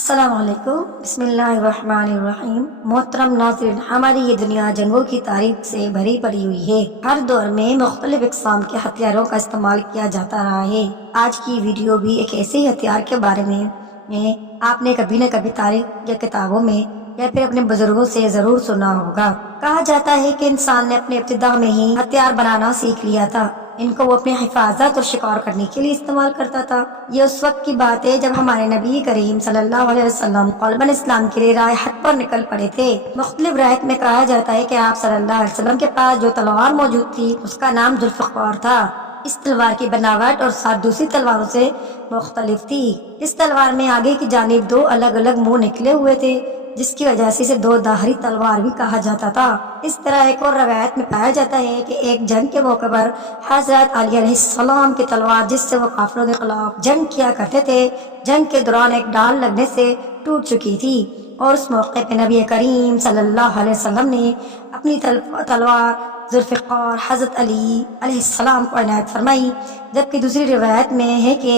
السلام علیکم، بسم اللہ الرحمن الرحیم۔ محترم ناظرین، ہماری یہ دنیا جنگوں کی تاریخ سے بھری پڑی ہوئی ہے۔ ہر دور میں مختلف اقسام کے ہتھیاروں کا استعمال کیا جاتا رہا ہے۔ آج کی ویڈیو بھی ایک ایسے ہتھیار کے بارے میں آپ نے کبھی نہ کبھی تاریخ یا کتابوں میں یا پھر اپنے بزرگوں سے ضرور سنا ہوگا۔ کہا جاتا ہے کہ انسان نے اپنے ابتدا میں ہی ہتھیار بنانا سیکھ لیا تھا۔ ان کو وہ اپنے حفاظت اور شکار کرنے کے لیے استعمال کرتا تھا۔ یہ اس وقت کی بات ہے جب ہمارے نبی کریم صلی اللہ علیہ وسلم قلباً اسلام کے لیے راہ حق پر نکل پڑے تھے۔ مختلف روایت میں کہا جاتا ہے کہ آپ صلی اللہ علیہ وسلم کے پاس جو تلوار موجود تھی اس کا نام ذوالفقار تھا۔ اس تلوار کی بناوٹ اور ساتھ دوسری تلواروں سے مختلف تھی۔ اس تلوار میں آگے کی جانب دو الگ الگ منہ نکلے ہوئے تھے، جس کی وجہ سے اسے دو دھاری تلوار بھی کہا جاتا تھا۔ اس طرح ایک اور روایت میں پایا جاتا ہے کہ ایک جنگ کے موقع پر حضرت علی علیہ السلام کی تلوار، جس سے وہ کافروں کے خلاف جنگ کیا کرتے تھے، جنگ کے دوران ایک ڈال لگنے سے ٹوٹ چکی تھی، اور اس موقع پہ نبی کریم صلی اللہ علیہ وسلم نے اپنی تلوار ذوالفقار حضرت علی علیہ السلام کو عنایت فرمائی۔ جبکہ دوسری روایت میں ہے کہ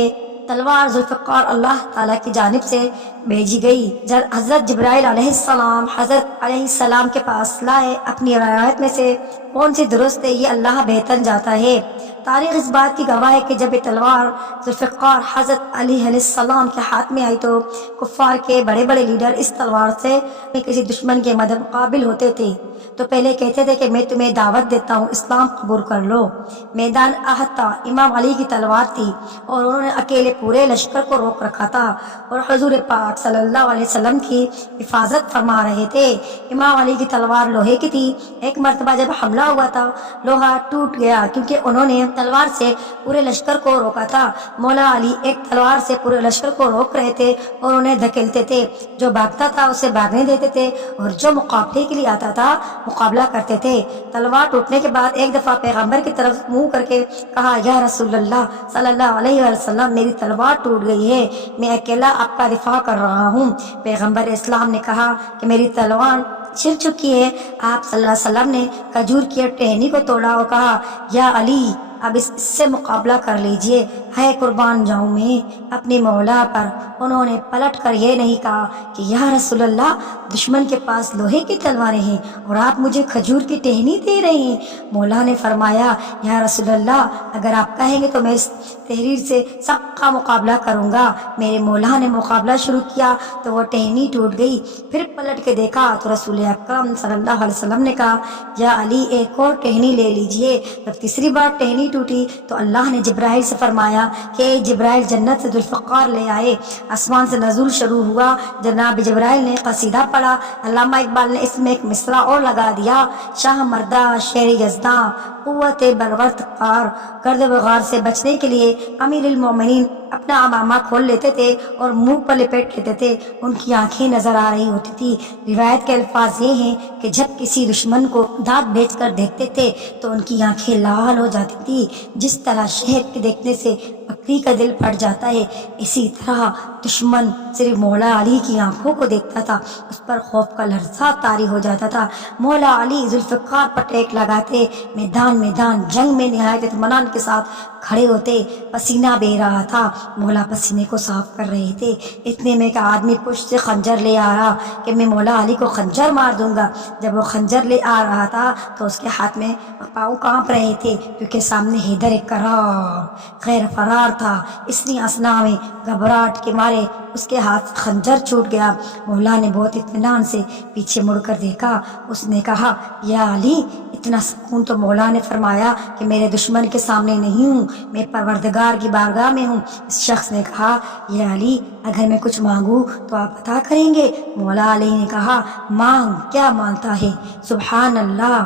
تلوار ذوالفقار اللہ تعالیٰ کی جانب سے بھیجی گئی۔ حضرت جبرائیل علیہ السلام حضرت علیہ السلام کے پاس لائے۔ اپنی روایت میں سے کون سی درست ہے یہ اللہ بہتر جاتا ہے۔ تاریخ اس بات کی گواہ ہے کہ جب یہ تلوار ذوالفقار حضرت علی علیہ السلام کے ہاتھ میں آئی تو کفار کے بڑے بڑے لیڈر اس تلوار سے کسی دشمن کے مدد قابل ہوتے تھے تو پہلے کہتے تھے کہ میں تمہیں دعوت دیتا ہوں، اسلام قبول کر لو۔ میدان احد تھا، امام علی کی تلوار تھی اور انہوں نے اکیلے پورے لشکر کو روک رکھا تھا اور حضور پاک صلی اللہ علیہ وسلم کی حفاظت فرما رہے تھے۔ امام علی کی تلوار لوہے کی تھی۔ ایک مرتبہ جب حملہ ہوا تھا، لوہا ٹوٹ گیا کیونکہ انہوں نے تلوار سے پورے لشکر کو روکا تھا۔ مولا علی ایک تلوار سے پورے لشکر کو روک رہے تھے اور انہیں دھکیلتے تھے۔ جو بھاگتا تھا اسے بھاگنے دیتے تھے اور جو مقابلے کے لیے آتا تھا مقابلہ کرتے تھے۔ تلوار ٹوٹنے کے بعد ایک دفعہ پیغمبر کی طرف منہ کر کے کہا، یا رسول اللہ صلی اللہ علیہ وسلم، میری تلوار ٹوٹ گئی ہے، میں اکیلا آپ کا دفاع کر رہا ہوں۔ پیغمبر اسلام نے کہا کہ میری تلوار چر چکی ہے۔ آپ صلی اللہ علیہ وسلم نے کھجور کی ٹہنی کو توڑا اور کہا، یا علی، اب اس سے مقابلہ کر لیجئے، ہے قربان جاؤں میں اپنی مولا پر۔ انہوں نے پلٹ کر یہ نہیں کہا کہ یا رسول اللہ، دشمن کے پاس لوہے کی تلواریں ہیں اور آپ مجھے کھجور کی ٹہنی دے رہے ہیں۔ مولا نے فرمایا، یا رسول اللہ، اگر آپ کہیں گے تو میں اس تحریر سے سب کا مقابلہ کروں گا۔ میرے مولا نے مقابلہ شروع کیا تو وہ ٹہنی ٹوٹ گئی۔ پھر پلٹ کے دیکھا تو رسول اکرم صلی اللہ علیہ وسلم نے کہا، یا علی، ایک اور ٹہنی لے لیجئے۔ جب تیسری بار ٹہنی ٹوٹی تو اللہ نے جبرائیل سے فرمایا کہ اے جبرائیل، جنت سے ذوالفقار لے آئے۔ آسمان سے نزول شروع ہوا۔ جناب جبرائیل نے قصیدہ پڑھا۔ علامہ اقبال نے اس میں ایک مصرع اور لگا دیا، شاہ مردہ شیر یزداں، قوت پروردگار، گرد وغار سے بچنے کے لیے امیر المومنین اپنا امامہ کھول لیتے تھے اور منہ پر لپیٹ لیتے تھے، ان کی آنکھیں نظر آ رہی ہوتی تھی۔ روایت کے الفاظ یہ ہیں کہ جب کسی دشمن کو دانت بھیج کر دیکھتے تھے تو ان کی آنکھیں لال ہو جاتی تھی، جس طرح شہد کے دیکھنے سے بکری کا دل پھٹ جاتا ہے، اسی طرح دشمن صرف مولا علی کی آنکھوں کو دیکھتا تھا، اس پر خوف کا لرزہ طاری ہو جاتا تھا۔ مولا علی ذوالفقار پر ٹیک لگاتے میدان جنگ میں نہایت اطمینان کے ساتھ کھڑے ہوتے۔ پسینہ بہہ رہا تھا، مولا پسینے کو صاف کر رہے تھے۔ اتنے میں ایک آدمی پشت سے خنجر لے آ رہا کہ میں مولا علی کو خنجر مار دوں گا۔ جب وہ خنجر لے آ رہا تھا تو اس کے ہاتھ میں پاؤں کانپ رہے تھے کیونکہ سامنے حیدر کرار غیر فرار تھا۔ اتنی اسنا میں گھبراہٹ کے مارے اس کے ہاتھ سے خنجر چھوٹ گیا۔ مولا نے بہت اطمینان سے پیچھے مڑ کر دیکھا۔ اس نے کہا، یا علی، اتنا سکون؟ تو مولا نے فرمایا کہ میرے دشمن کے سامنے نہیں ہوں، میں پروردگار کی بارگاہ میں ہوں۔ اس شخص نے کہا، یا علی، اگر میں کچھ مانگوں تو آپ عطا کریں گے؟ مولا علی نے کہا، مانگ، کیا مانگتا ہے؟ سبحان اللہ،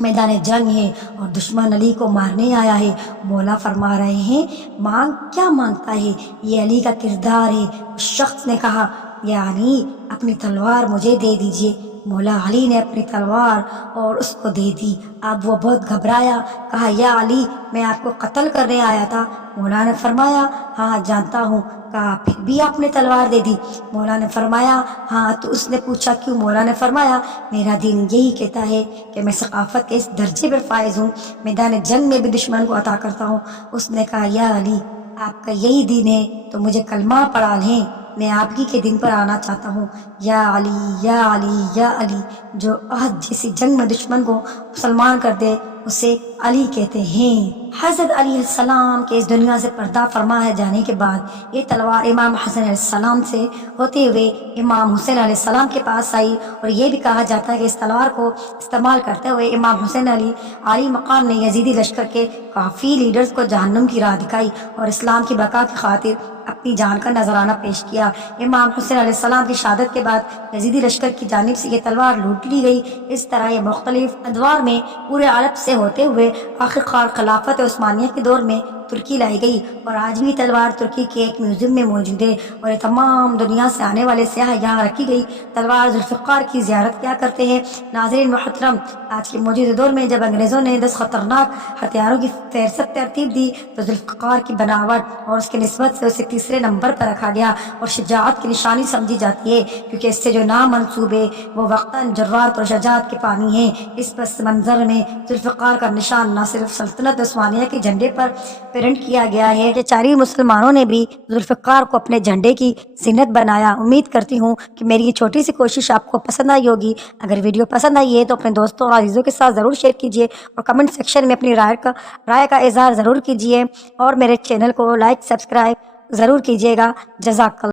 میدان جنگ ہے اور دشمن علی کو مارنے آیا ہے۔ مولا فرما رہے ہیں، مانگ، کیا مانگتا ہے؟ یہ علی کا کردار ہے۔ اس شخص نے کہا، یا علی، اپنی تلوار مجھے دے دیجئے۔ مولا علی نے اپنی تلوار اور اس کو دے دی۔ اب وہ بہت گھبرایا، کہا، یا علی، میں آپ کو قتل کرنے آیا تھا۔ مولا نے فرمایا، ہاں جانتا ہوں۔ کہا، پھر بھی آپ نے تلوار دے دی؟ مولا نے فرمایا، ہاں۔ تو اس نے پوچھا، کیوں؟ مولا نے فرمایا، میرا دین یہی کہتا ہے کہ میں ثقافت کے اس درجے پر فائز ہوں، میدان جنگ میں بھی دشمن کو عطا کرتا ہوں۔ اس نے کہا، یا علی، آپ کا یہی دین ہے تو مجھے کلمہ پڑھا لیں۔ میں آپ ہی کے دن پر آنا چاہتا ہوں۔ یا علی یا علی یا علی، جو عہد جیسی جنگ میں دشمن کو مسلمان کر دے اسے علی کہتے ہیں۔ حضرت علی علیہ السلام کے اس دنیا سے پردہ فرما ہے جانے کے بعد یہ تلوار امام حسن علیہ السلام سے ہوتے ہوئے امام حسین علیہ السلام کے پاس آئی، اور یہ بھی کہا جاتا ہے کہ اس تلوار کو استعمال کرتے ہوئے امام حسین علی مقام نے یزیدی لشکر کے کافی لیڈرز کو جہنم کی راہ دکھائی اور اسلام کی بقا کی خاطر اپنی جان کا نذرانہ پیش کیا۔ امام حسین علیہ السلام کی شہادت کے بعد یزیدی لشکر کی جانب سے یہ تلوار لوٹ لی گئی۔ اس طرح یہ مختلف ادوار میں پورے عرب سے ہوتے ہوئے آخرکار خلافت عثمانیہ کے دور میں ترکی لائی گئی، اور آج بھی تلوار ترکی کے ایک میوزیم میں موجود ہے، اور یہ تمام دنیا سے آنے والے سیاح یہاں رکھی گئی تلوار ذوالفقار کی زیارت کیا کرتے ہیں۔ ناظرین محترم، آج کے موجودہ دور میں جب انگریزوں نے 10 خطرناک ہتھیاروں کی فہرست ترتیب دی تو ذوالفقار کی بناوٹ اور اس کے نسبت سے اسے تیسرے نمبر پر رکھا گیا اور شجاعت کی نشانی سمجھی جاتی ہے، کیونکہ اس سے جو نام منسوب ہے وہ وقتاً جرات اور شجاعت کے پانی ہیں۔ اس پس منظر میں ذوالفقار کا نشان نہ صرف سلطنت عثمانیہ کے جھنڈے پر پرنٹ کیا گیا ہے کہ چاری مسلمانوں نے بھی ذوالفقار کو اپنے جھنڈے کی زینت بنایا۔ امید کرتی ہوں کہ میری یہ چھوٹی سی کوشش آپ کو پسند آئی ہوگی۔ اگر ویڈیو پسند آئی ہے تو اپنے دوستوں اور عزیزوں کے ساتھ ضرور شیئر کیجیے اور کمنٹ سیکشن میں اپنی رائے کا اظہار ضرور کیجیے، اور میرے چینل کو لائک سبسکرائب ضرور کیجیے گا۔ جزاک اللہ۔